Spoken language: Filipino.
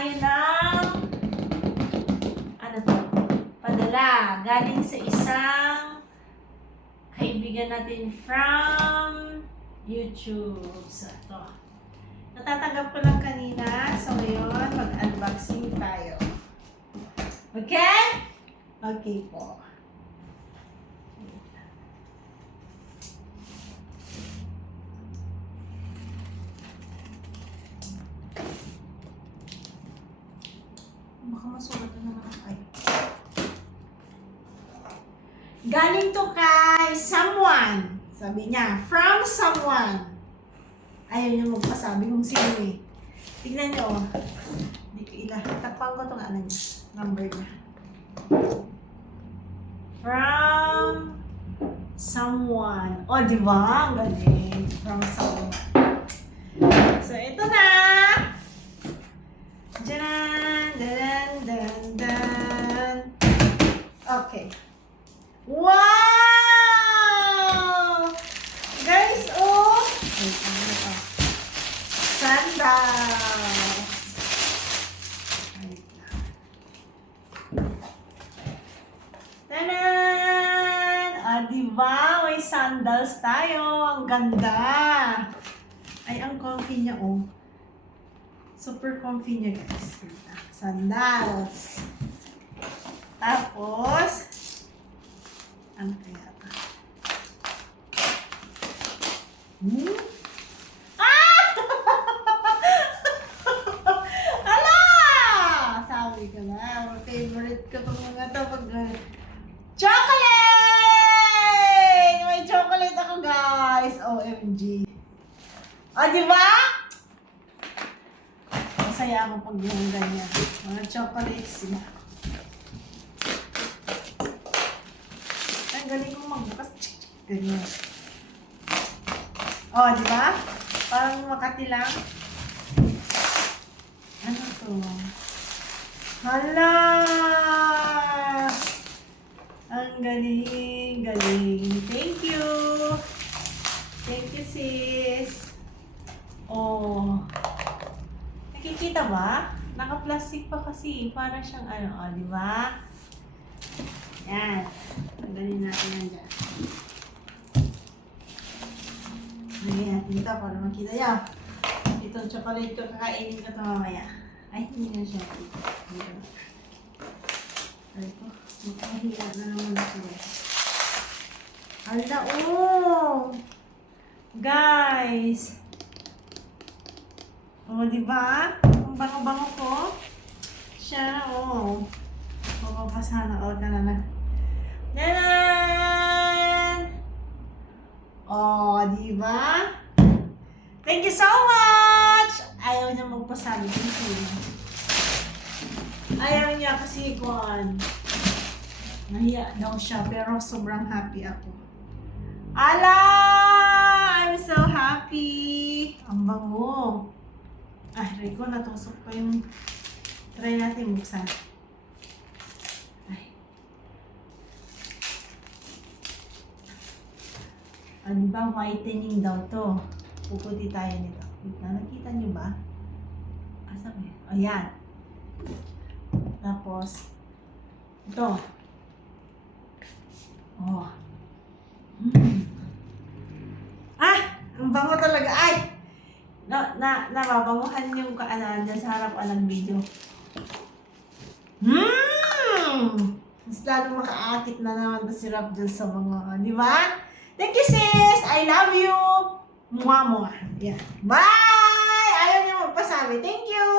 tayo ng ano to? Padala. Galing sa isang kaibigan natin from YouTube. So, ito. Natatanggap ko lang kanina. So, ngayon, mag-unboxing tayo. Okay? Okay po. Baka masulat na naman ako. Galing to kay someone. Sabi niya, from someone. Ayaw niya magpasabi kung sino eh. Tignan niyo. Hindi ko ilan. Takpan ko itong ano niya. Number niya. From someone. O, di ba? Ang galing. From someone. So, ito na. Diyan. Dan, dan, dan. Okay. Wow! Guys, oh! Wait, ano ito? Sandals. Wait lang. Tanan! Ah, diba? May sandals tayo. Ang ganda. Ay, ang comfy niya, oh. Super comfy niya, guys. Sandals. Tapos, ano kaya ito? Ah! Hala! Sabi ko na, favorite ko itong mga ito pag chocolate! May chocolate ako, guys. OMG. O, diba? Masaya ako pag yung ganyan. Mga chocolates sila. Ang galing kong magbukas. Ganyan. O, di ba? Parang Makati lang. Ano to? Hala! Ang galing, galing. Thank you! Thank you, sis. Oh. Nakikita ba? Naka-plastic pa kasi. Para siyang ano, o, di ba? Yan. Tanggalin natin yan dyan. Lagyan natin ito para makita yan. Itong chocolate ko, kakainin ko ito mamaya. Ay, hindi na siya. Ay ko, makahiya na naman ako. Hala, oh! Guys! Oh, di ba? Ang bango-bango ko. Siya, oh. Mapapasa na. Oh, na. Tanan! Oh, di ba? Thank you so much! Ayaw niya magpasabi kung sino. Ayaw niya kasi kuhan. Nahiya daw siya, pero sobrang happy ako. Ala! I'm so happy! Ang bango. Ay, Rico, natusok pa yung... Try natin buksan. Ay. Ah, diba whitening daw to? Puputi tayo nito. Nakita niyo ba? Asa ba? Ayan. Tapos, ito. Oh. Ah! Ang bango talaga. Ay! Nababanguhan yung kaanan dyan sa harap ng video. Mas lalo makaakit na naman na si Rap dyan sa mga, di ba? Thank you, sis! I love you! Mwah! Yeah. Bye! Ayaw niya magpasabi. Thank you!